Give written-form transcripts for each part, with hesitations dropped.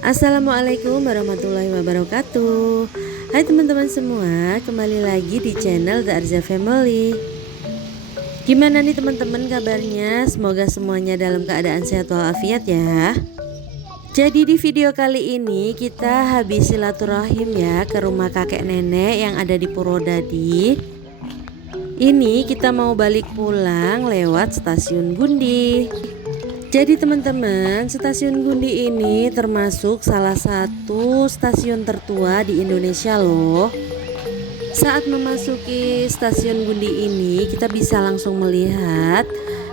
Assalamualaikum warahmatullahi wabarakatuh. Hai teman-teman semua, kembali lagi di channel The Arza Family. Gimana nih teman-teman kabarnya? Semoga semuanya dalam keadaan sehat walafiat ya. Jadi di video kali ini kita habis silaturahim ya ke rumah kakek nenek yang ada di Purwodadi. Ini kita mau balik pulang lewat stasiun Gundi. Jadi teman-teman, stasiun Gundi ini termasuk salah satu stasiun tertua di Indonesia loh. Saat memasuki stasiun Gundi ini, kita bisa langsung melihat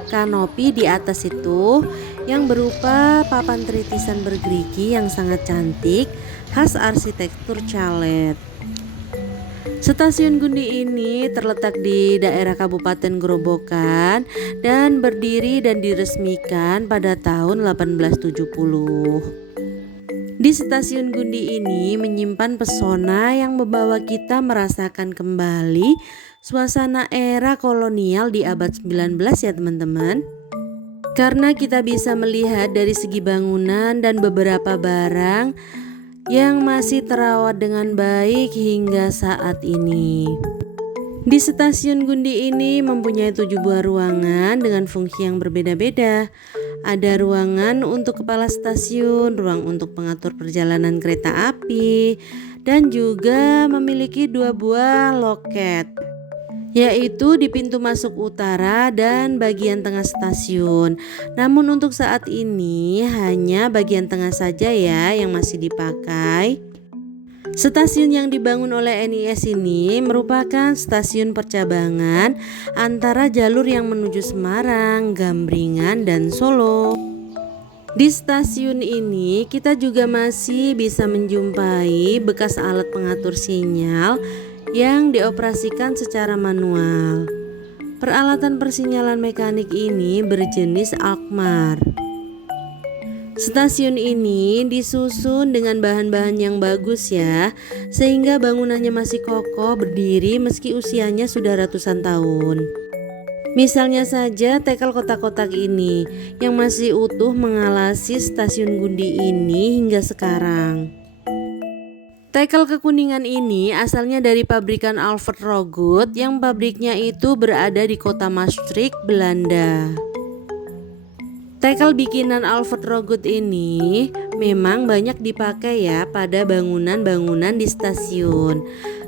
kanopi di atas itu yang berupa papan tritisan bergerigi yang sangat cantik, khas arsitektur Calet. Stasiun Gundi ini terletak di daerah Kabupaten Grobogan dan berdiri dan diresmikan pada tahun 1870. Di stasiun Gundi ini menyimpan pesona yang membawa kita merasakan kembali suasana era kolonial di abad 19 ya teman-teman. Karena kita bisa melihat dari segi bangunan dan beberapa barang yang masih terawat dengan baik hingga saat ini. Di stasiun Gundi ini mempunyai 7 buah ruangan dengan fungsi yang berbeda-beda. Ada ruangan untuk kepala stasiun, ruang untuk pengatur perjalanan kereta api, dan juga memiliki 2 buah loket, yaitu di pintu masuk utara dan bagian tengah stasiun. Namun untuk saat ini hanya bagian tengah saja ya yang masih dipakai. Stasiun yang dibangun oleh NIS ini merupakan stasiun percabangan antara jalur yang menuju Semarang, Gambringan, dan Solo. Di stasiun ini kita juga masih bisa menjumpai bekas alat pengatur sinyal yang dioperasikan secara manual. Peralatan persinyalan mekanik ini berjenis Alkmaar. Stasiun ini disusun dengan bahan-bahan yang bagus ya, sehingga bangunannya masih kokoh berdiri meski usianya sudah ratusan tahun. Misalnya saja tekel kotak-kotak ini yang masih utuh mengalasi stasiun Gundi ini hingga sekarang. Tekel kekuningan ini asalnya dari pabrikan Alfred Rogut yang pabriknya itu berada di kota Maastricht, Belanda. Tekel bikinan Alfred Rogut ini memang banyak dipakai ya pada bangunan-bangunan di stasiun.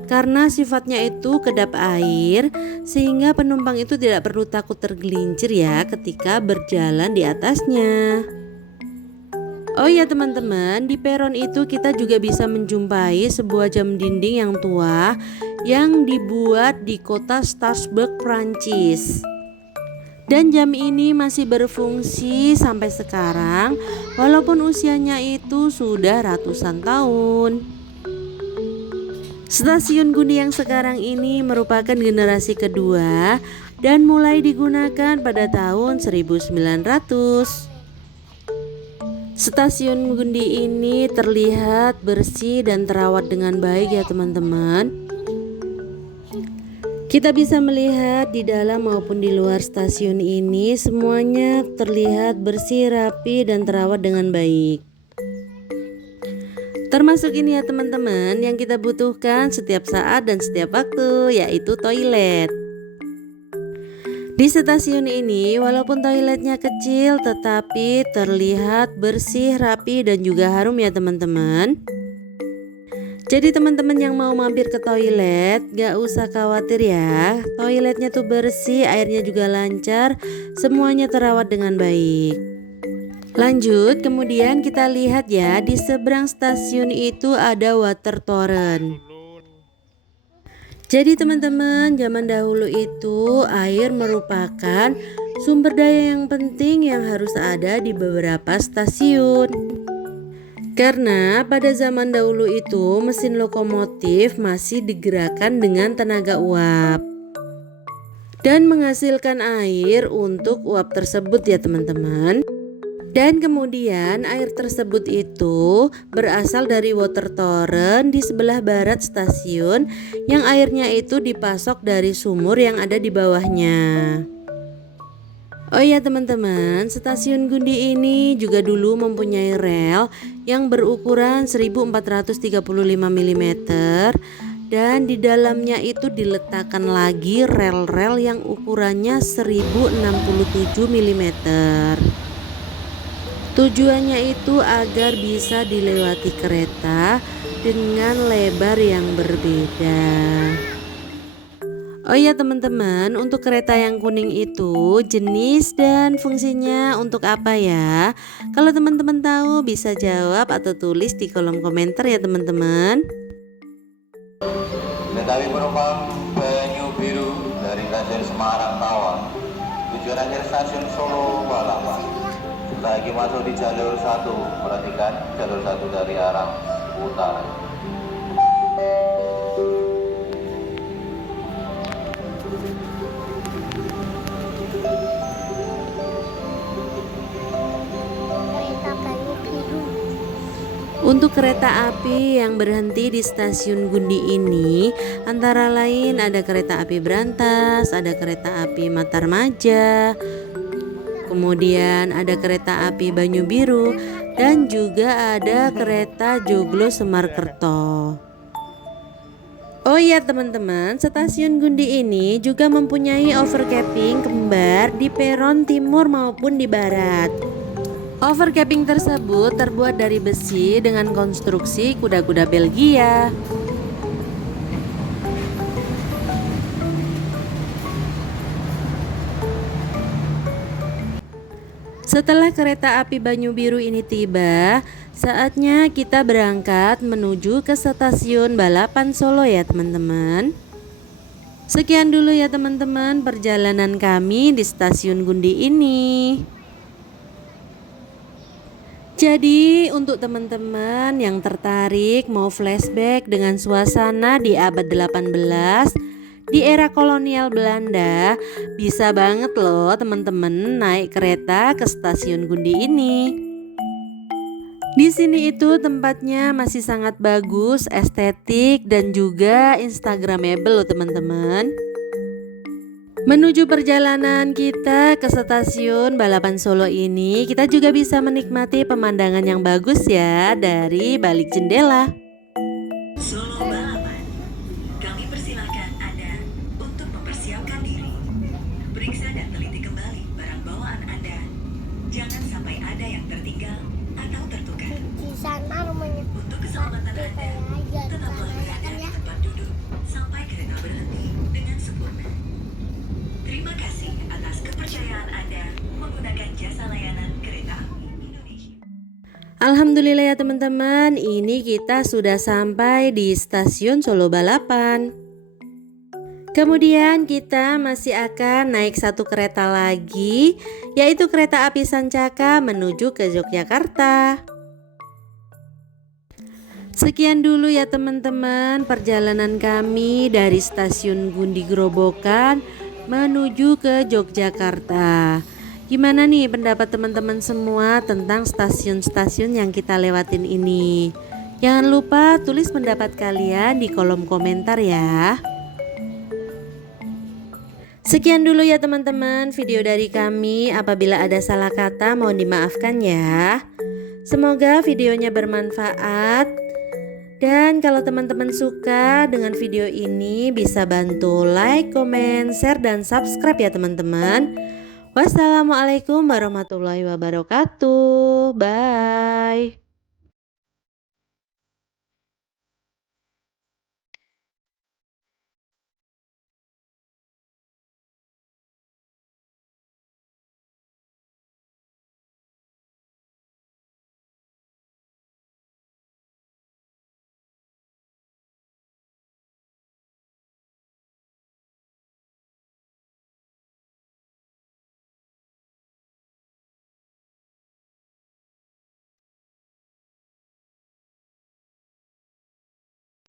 Karena sifatnya itu kedap air sehingga penumpang itu tidak perlu takut tergelincir ya ketika berjalan di atasnya. Oh ya teman-teman, di peron itu kita juga bisa menjumpai sebuah jam dinding yang tua yang dibuat di kota Strasbourg, Prancis. Dan jam ini masih berfungsi sampai sekarang walaupun usianya itu sudah ratusan tahun. Stasiun Gundi yang sekarang ini merupakan generasi kedua dan mulai digunakan pada tahun 1900. Stasiun Gundi ini terlihat bersih dan terawat dengan baik ya teman-teman. Kita bisa melihat di dalam maupun di luar stasiun ini semuanya terlihat bersih, rapi, dan terawat dengan baik. Termasuk ini ya teman-teman yang kita butuhkan setiap saat dan setiap waktu, yaitu toilet. Di stasiun ini walaupun toiletnya kecil tetapi terlihat bersih, rapi, dan juga harum ya teman-teman. Jadi teman-teman yang mau mampir ke toilet gak usah khawatir ya. Toiletnya tuh bersih, airnya juga lancar, semuanya terawat dengan baik. Lanjut, kemudian kita lihat ya, di seberang stasiun itu ada water torrent. Jadi teman-teman, zaman dahulu itu air merupakan sumber daya yang penting yang harus ada di beberapa stasiun. Karena pada zaman dahulu itu mesin lokomotif masih digerakkan dengan tenaga uap dan menghasilkan air untuk uap tersebut ya teman-teman. Dan kemudian air tersebut itu berasal dari water torrent di sebelah barat stasiun yang airnya itu dipasok dari sumur yang ada di bawahnya. Oh iya teman-teman, stasiun Gundi ini juga dulu mempunyai rel yang berukuran 1435 mm dan di dalamnya itu diletakkan lagi rel-rel yang ukurannya 1067 mm. Tujuannya itu agar bisa dilewati kereta dengan lebar yang berbeda. Oh iya teman-teman, untuk kereta yang kuning itu jenis dan fungsinya untuk apa ya? Kalau teman-teman tahu bisa jawab atau tulis di kolom komentar ya teman-teman. Kereta api penumpang Banyu Biru dari stasiun Semarang Tawang tujuan akhir stasiun Solo Balapan. Lagi masuk di jalur 1, perhatikan jalur 1 dari arah utara. Untuk kereta api yang berhenti di stasiun Gundi ini antara lain ada kereta api Brantas, ada kereta api Matarmaja, kemudian ada kereta api Banyu Biru dan juga ada kereta Joglo Semarkerto. Oh iya teman-teman, stasiun Gundi ini juga mempunyai overcapping kembar di peron timur maupun di barat. Overcapping tersebut terbuat dari besi dengan konstruksi kuda-kuda Belgia. Setelah kereta api Banyu Biru ini tiba, saatnya kita berangkat menuju ke stasiun Balapan Solo ya teman-teman. Sekian dulu ya teman-teman perjalanan kami di stasiun Gundi ini. Jadi untuk teman-teman yang tertarik mau flashback dengan suasana di abad 18 di era kolonial Belanda, bisa banget loh teman-teman naik kereta ke stasiun Gundi ini. Di sini itu tempatnya masih sangat bagus, estetik dan juga instagramable loh teman-teman. Menuju perjalanan kita ke stasiun Balapan Solo ini, kita juga bisa menikmati pemandangan yang bagus ya dari balik jendela. Solo Balapan, kami persilakan Anda untuk mempersiapkan diri. Periksa dan teliti kembali barang bawaan Anda. Jangan sampai ada yang tertinggal atau tertukar. Di sana rumahnya. Untuk keselamatan Anda, tetaplah berada di tempat duduk sampai kereta berhenti dengan sempurna. Terima kasih atas kepercayaan Anda menggunakan jasa layanan kereta api Indonesia. Alhamdulillah ya teman-teman, ini kita sudah sampai di stasiun Solo Balapan. Kemudian kita masih akan naik satu kereta lagi, yaitu kereta api Sancaka menuju ke Yogyakarta. Sekian dulu ya teman-teman perjalanan kami dari stasiun Gundi Grobogan menuju ke Yogyakarta. Gimana nih pendapat teman-teman semua tentang stasiun-stasiun yang kita lewatin ini? Jangan lupa tulis pendapat kalian di kolom komentar ya. Sekian dulu ya teman-teman video dari kami. Apabila ada salah kata mohon dimaafkan ya. Semoga videonya bermanfaat. Dan kalau teman-teman suka dengan video ini bisa bantu like, komen, share, dan subscribe ya teman-teman. Wassalamualaikum warahmatullahi wabarakatuh. Bye.